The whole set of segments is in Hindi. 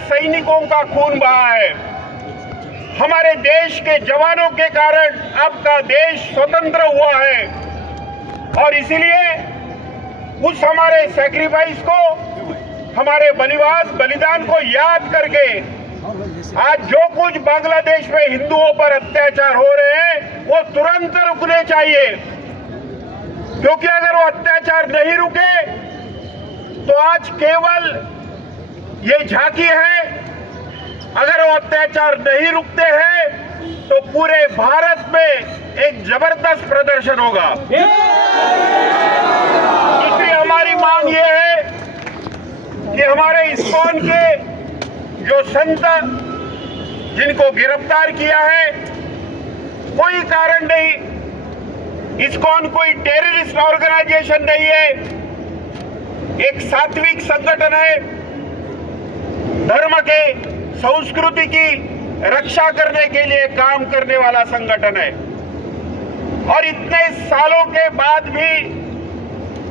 सैनिकों का खून बहा है। हमारे देश के जवानों के कारण आपका देश स्वतंत्र हुआ है और इसीलिए उस हमारे सैक्रिफाइस को, हमारे बलिदान को याद करके आज जो कुछ बांग्लादेश में हिंदुओं पर अत्याचार हो रहे हैं वो तुरंत रुकने चाहिए, क्योंकि अगर वो अत्याचार नहीं रुके तो आज केवल ये झांकी है। अगर वो अत्याचार नहीं रुकते हैं तो पूरे भारत में एक जबरदस्त प्रदर्शन होगा। दूसरी हमारी मांग ये है कि हमारे इस्कॉन के जो संत जिनको गिरफ्तार किया है, कोई कारण नहीं, इस्कॉन कोई टेररिस्ट ऑर्गेनाइजेशन नहीं है, एक सात्विक संगठन है, धर्म के संस्कृति की रक्षा करने के लिए काम करने वाला संगठन है। और इतने सालों के बाद भी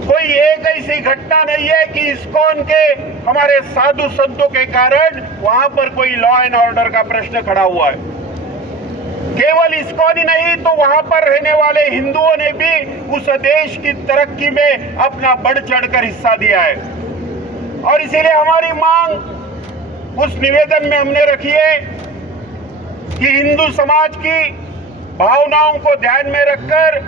कोई एक ऐसी घटना नहीं है कि इस्कॉन के हमारे साधु संतों के कारण वहां पर कोई लॉ एंड ऑर्डर का प्रश्न खड़ा हुआ है। केवल इस्कॉन ही नहीं तो वहां पर रहने वाले हिंदुओं ने भी उस देश की तरक्की में अपना बढ़ चढ़कर हिस्सा दिया है। और इसीलिए हमारी मांग उस निवेदन में हमने रखी है कि हिंदू समाज की भावनाओं को ध्यान में रखकर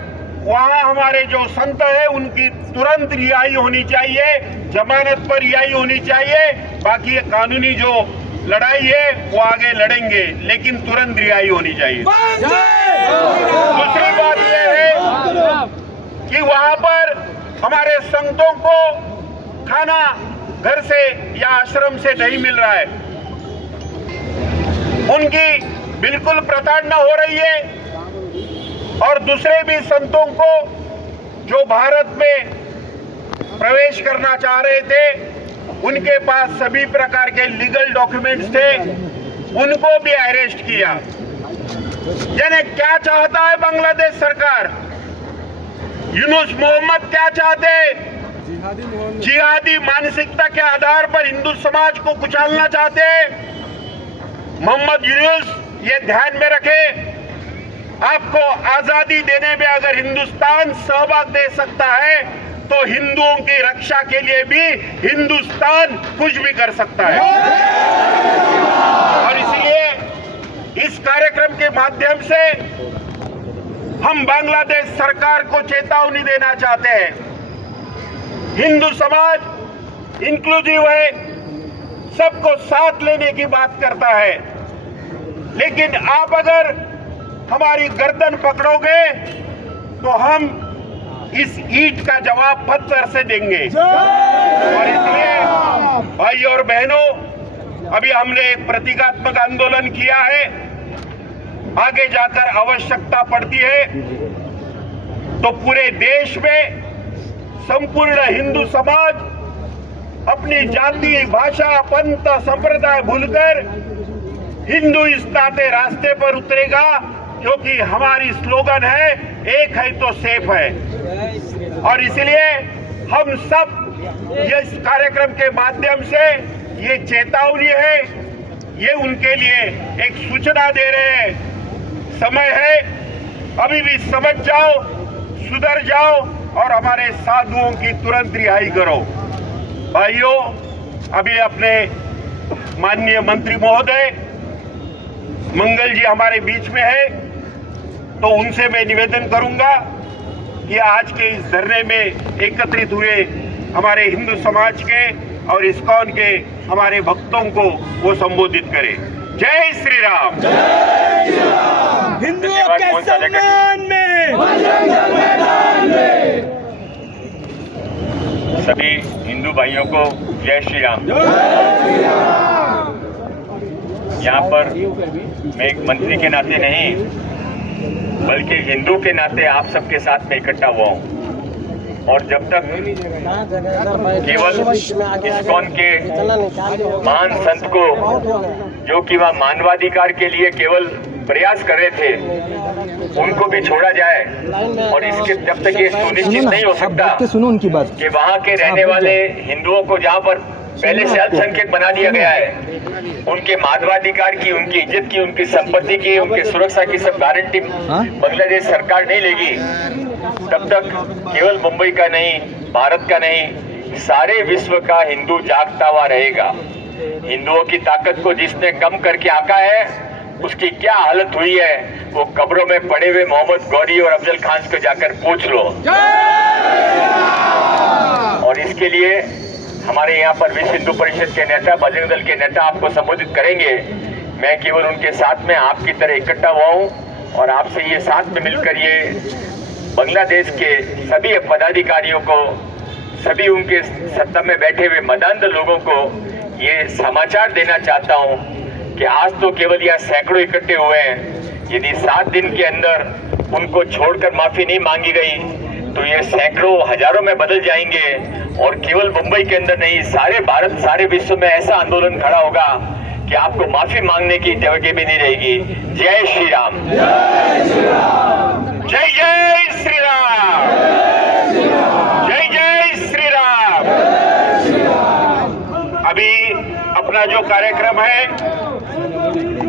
वहां हमारे जो संत है उनकी तुरंत रिहाई होनी चाहिए, जमानत पर रिहाई होनी चाहिए। बाकी ये कानूनी जो लड़ाई है वो आगे लड़ेंगे, लेकिन तुरंत रिहाई होनी चाहिए। दूसरी बात यह है कि वहां पर हमारे संतों को खाना घर से या आश्रम से नहीं मिल रहा है, उनकी बिल्कुल प्रताड़ना हो रही है। और दूसरे भी संतों को जो भारत में प्रवेश करना चाह रहे थे, उनके पास सभी प्रकार के लीगल डॉक्यूमेंट्स थे, उनको भी अरेस्ट किया। यानी क्या चाहता है बांग्लादेश सरकार? यूनुस मोहम्मद क्या चाहते हैं? जिहादी मानसिकता के आधार पर हिंदू समाज को कुचलना चाहते हैं। मोहम्मद यूनुस ये ध्यान में रखे, आपको आजादी देने में अगर हिंदुस्तान सहभाग दे सकता है तो हिंदुओं की रक्षा के लिए भी हिंदुस्तान कुछ भी कर सकता है। और इसलिए इस कार्यक्रम के माध्यम से हम बांग्लादेश सरकार को चेतावनी देना चाहते हैं। हिंदू समाज इंक्लूसिव है, सबको साथ लेने की बात करता है, लेकिन आप अगर हमारी गर्दन पकड़ोगे तो हम इस ईंट का जवाब पत्थर से देंगे। और इसलिए भाई और बहनों, अभी हमने एक प्रतीकात्मक आंदोलन किया है, आगे जाकर आवश्यकता पड़ती है तो पूरे देश में संपूर्ण हिंदू समाज अपनी जाति, भाषा, पंथ, संप्रदाय भूलकर हिंदू इस नाते रास्ते पर उतरेगा, क्योंकि हमारी स्लोगन है एक है तो सेफ है। और इसलिए हम सब इस कार्यक्रम के माध्यम से ये चेतावनी है, ये उनके लिए एक सूचना दे रहे हैं। समय है, अभी भी समझ जाओ, सुधर जाओ और हमारे साधुओं की तुरंत रिहाई करो। भाइयों, अभी अपने माननीय मंत्री महोदय मंगल जी हमारे बीच में है, तो उनसे मैं निवेदन करूंगा कि आज के इस धरने में एकत्रित हुए हमारे हिंदू समाज के और इस्कॉन के हमारे भक्तों को वो संबोधित करें। जय श्री राम। हिंदुओं के सम्मान में सभी हिंदू भाइयों को जय श्री राम। यहाँ पर मैं एक मंत्री के नाते नहीं बल्कि हिंदू के नाते आप सबके साथ में इकट्ठा हुआ हूँ। और जब तक केवल इस्कॉन के महान संत को, जो कि वह मानवाधिकार के लिए केवल प्रयास कर रहे थे, उनको भी छोड़ा जाए, और इसके जब तक ये सुनिश्चित नहीं हो सकता सुनो उनकी बात कि वहाँ के रहने वाले हिंदुओं को जहाँ पर पहले से अल्पसंख्यक बना दिया गया है, उनके मानवाधिकार की, उनकी इज्जत की, उनकी संपत्ति की, उनकी सुरक्षा की सब गारंटी बांग्लादेश सरकार नहीं लेगी, तब तक केवल मुंबई का नहीं, भारत का नहीं, सारे विश्व का हिंदू जागता हुआ रहेगा। हिंदुओं की ताकत को जिसने कम करके आका है, उसकी क्या हालत हुई है वो कब्रों में पड़े हुए मोहम्मद गौरी और अफजल खान को जाकर पूछ लो। और इसके लिए हमारे यहाँ पर विश्व हिंदू परिषद के नेता, बजरंग दल के नेता आपको संबोधित करेंगे। मैं केवल उनके साथ में आपकी तरह इकट्ठा हुआ हूँ और आपसे ये साथ में मिलकर ये बांग्लादेश के सभी पदाधिकारियों को, सभी उनके सत्ता में बैठे हुए मदांध लोगों को ये समाचार देना चाहता हूँ कि आज तो केवल यहाँ सैकड़ों इकट्ठे हुए हैं, यदि 7 दिन के अंदर उनको छोड़कर माफी नहीं मांगी गई तो ये सैकड़ों हजारों में बदल जाएंगे और केवल मुंबई के अंदर नहीं, सारे भारत, सारे विश्व में ऐसा आंदोलन खड़ा होगा कि आपको माफी मांगने की जगह भी नहीं रहेगी। जय श्री राम, जय जय श्री राम, जय जय श्री राम। अभी अपना जो कार्यक्रम है,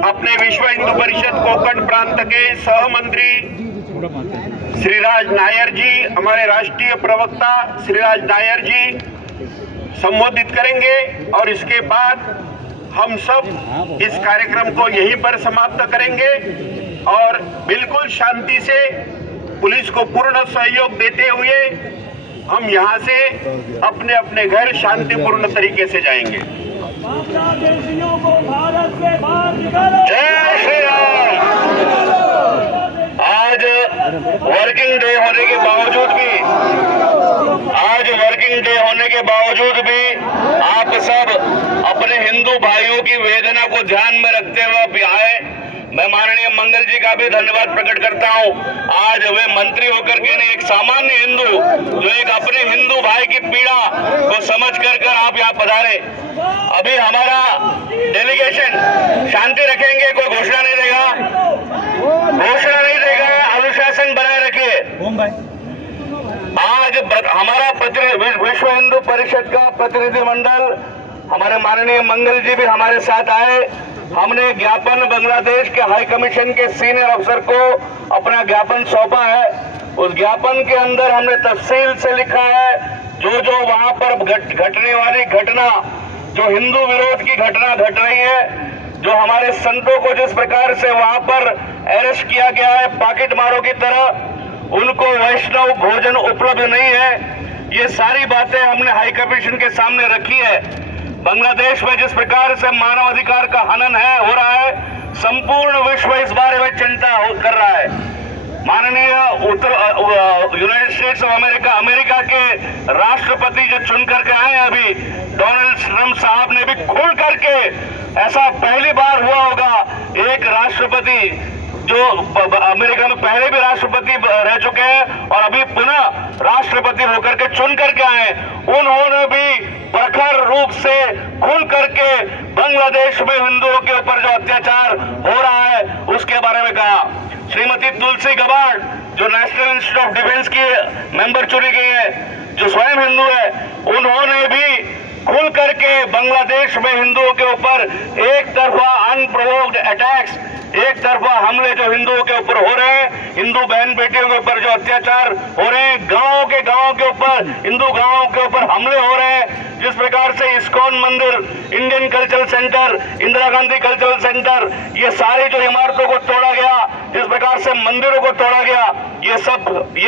अपने विश्व हिंदू परिषद कोंकण प्रांत के सह मंत्री श्रीराज नायर जी, हमारे राष्ट्रीय प्रवक्ता श्रीराज नायर जी संबोधित करेंगे और इसके बाद हम सब इस कार्यक्रम को यहीं पर समाप्त करेंगे और बिल्कुल शांति से पुलिस को पूर्ण सहयोग देते हुए हम यहाँ से अपने अपने घर शांतिपूर्ण तरीके से जाएंगे। बांग्लादेशियों को भारत से बाहर निकालो। जय श्री राम। आज वर्किंग डे होने के बावजूद भी आप सब अपने हिंदू भाइयों की वेदना को ध्यान में रखते हुए आए। मैं माननीय मंगल जी का भी धन्यवाद प्रकट करता हूं। आज वे मंत्री होकर के नहीं, एक सामान्य हिंदू जो एक अपने हिंदू भाई की पीड़ा को समझ कर आप यहाँ पधारे। अभी हमारा डेलीगेशन शांति रखेंगे, कोई घोषणा नहीं देगा, अनुशासन बनाए रखिए। आज हमारा विश्व हिंदू परिषद का प्रतिनिधिमंडल, हमारे माननीय मंगल जी भी हमारे साथ आए। हमने ज्ञापन बांग्लादेश के हाई कमीशन के सीनियर अफसर को अपना ज्ञापन सौंपा है। उस ज्ञापन के अंदर हमने तफसील से लिखा है जो वहां पर घटने वाली घटना, जो हिंदू विरोध की घटना घट रही है, जो हमारे संतों को जिस प्रकार से वहां पर अरेस्ट किया गया है पॉकेट मारों की तरह, उनको वैष्णव भोजन उपलब्ध नहीं है, ये सारी बातें हमने हाई कमीशन के सामने रखी है। बांग्लादेश में जिस प्रकार से मानवाधिकार का हनन हो रहा है, संपूर्ण विश्व इस बारे में चिंता कर रहा है। माननीय यूनाइटेड स्टेट्स ऑफ अमेरिका के राष्ट्रपति जो चुन करके आए अभी, डोनाल्ड ट्रंप साहब ने भी खुल करके, ऐसा पहली बार हुआ होगा, एक राष्ट्रपति जो अमेरिका में पहले भी राष्ट्रपति रह चुके हैं और अभी पुनः राष्ट्रपति होकर के चुन करके आए, उन्होंने भी प्रखर रूप से खुल करके बांग्लादेश में हिंदुओं के ऊपर जो अत्याचार हो रहा है उसके बारे में कहा। श्रीमती तुलसी गबार्ड जो नेशनल इंस्टीट्यूट ऑफ डिफेंस की मेंबर चुनी गई है, जो स्वयं हिंदू है, उन्होंने भी खुल करके बांग्लादेश में हिंदुओं के ऊपर एक तरफा अनप्रोवोक्ड अटैक्स, एक तरफा हमले जो हिंदुओं के ऊपर हो रहे हैं, हिंदू बहन बेटियों के ऊपर जो अत्याचार हो रहे हैं, गांवों के ऊपर, हिंदू गांवों के ऊपर हमले हो रहे हैं, जिस प्रकार से इस्कॉन मंदिर, Indian cultural centre, Indira Gandhi cultural centre, ये सारी जो इमारतों को तोड़ा गया, जिस प्रकार से मंदिरों को तोड़ा गया, ये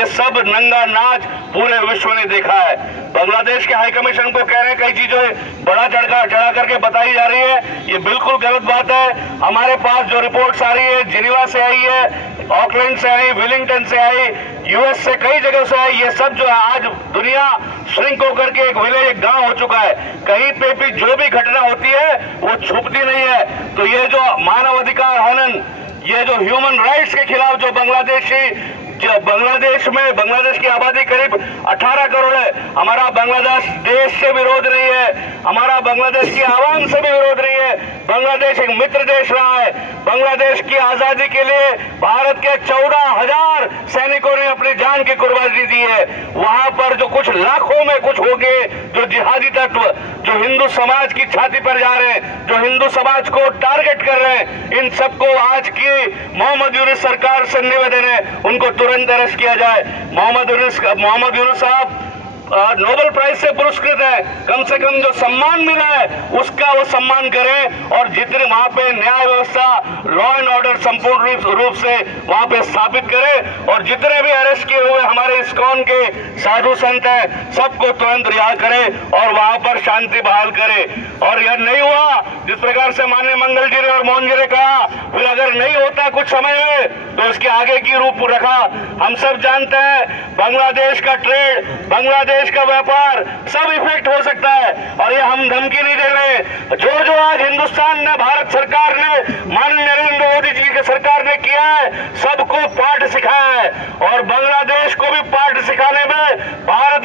सब नंगा नाच पूरे विश्व ने देखा है। बांग्लादेश के हाई कमीशन को कह रहे हैं कई चीजें बड़ा चढ़ा करके बताई जा रही है, ये बिल्कुल गलत बात है। हमारे पास जो रिपोर्ट्स आ रही है, जिनेवा से आई है, ऑकलैंड से आई, वेलिंगटन से आई, यूएस से कई जगह से आई, ये सब जो है आज दुनिया श्रिंक होकर के एक विलेज, एक गांव हो चुका है। कहीं पे भी जो भी घटना होती है वो छुपती नहीं है। तो ये जो मानवाधिकार हनन, ये जो ह्यूमन राइट्स के खिलाफ जो बांग्लादेश की आबादी करीब 18 करोड़ है, हमारा बांग्लादेश देश से विरोध नहीं है, हमारा बांग्लादेश की आवाम से भी विरोध नहीं है। बांग्लादेश एक मित्र देश रहा है। बांग्लादेश की आजादी के लिए भारत के 14,000 सैनिकों ने अपनी जान की कुर्बानी दी है। वहां पर जो कुछ लाखों में कुछ हो गए जो जिहादी तत्व जो हिंदू समाज की छाती पर जा रहे हैं, जो हिंदू समाज को टारगेट कर रहे हैं, इन सबको आज की मोहम्मद यूनुस सरकार से निवेदन है, उनको तुरंत अरेस्ट किया जाए। मोहम्मद यूनुस साहब नोबेल प्राइज से पुरस्कृत है, कम से कम जो सम्मान मिला है उसका वो सम्मान करे और जितने वहां पे न्याय व्यवस्था, लॉ एंड ऑर्डर संपूर्ण रूप से वहां पे स्थापित करे और जितने भी अरेस्ट किए हुए हमारे इस्कॉन के साधु संत हैं सबको तुरंत रिहा करे और वहां पर शांति बहाल करे। और यह नहीं हुआ जिस प्रकार से माननीय मंगल जी ने और मोहन जी ने कहा, फिर अगर नहीं होता कुछ समय में तो इसके आगे की रूप रखा। हम सब जानते हैं बांग्लादेश का ट्रेड, बांग्लादेश का व्यापार सब इफेक्ट हो सकता है और ये हम धमकी नहीं दे रहे। जो आज हिंदुस्तान ने, भारत सरकार ने, माननीय नरेंद्र मोदी जी की सरकार ने किया है, सबको पाठ सिखाया है और बांग्लादेश को भी पाठ सिखाने में भारत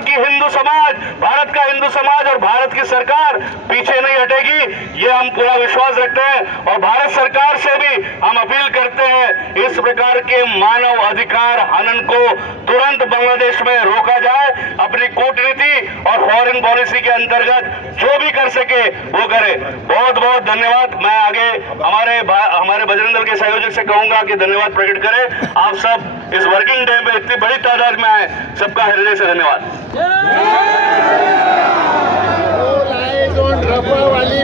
का हिंदू समाज और भारत की सरकार पीछे नहीं हटेगी, ये हम पूरा विश्वास रखते हैं। और भारत सरकार से भी हम अपील करते हैं इस प्रकार के मानव अधिकार हनन को तुरंत बांग्लादेश में रोका जाए। अपनी कूटनीति और फॉरेन पॉलिसी के अंतर्गत जो भी कर सके वो करे। बहुत बहुत धन्यवाद। मैं आगे हमारे बजरंग दल के संयोजक से कहूंगा कि धन्यवाद प्रकट करें। आप सब इस वर्किंग डे में इतनी बड़ी तादाद में आए, सबका हृदय से धन्यवाद। वाली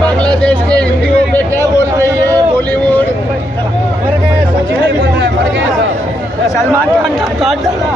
बांग्लादेश के हिंदुओं पे क्या बोल रही है बॉलीवुड? सलमान खान का काट डाला।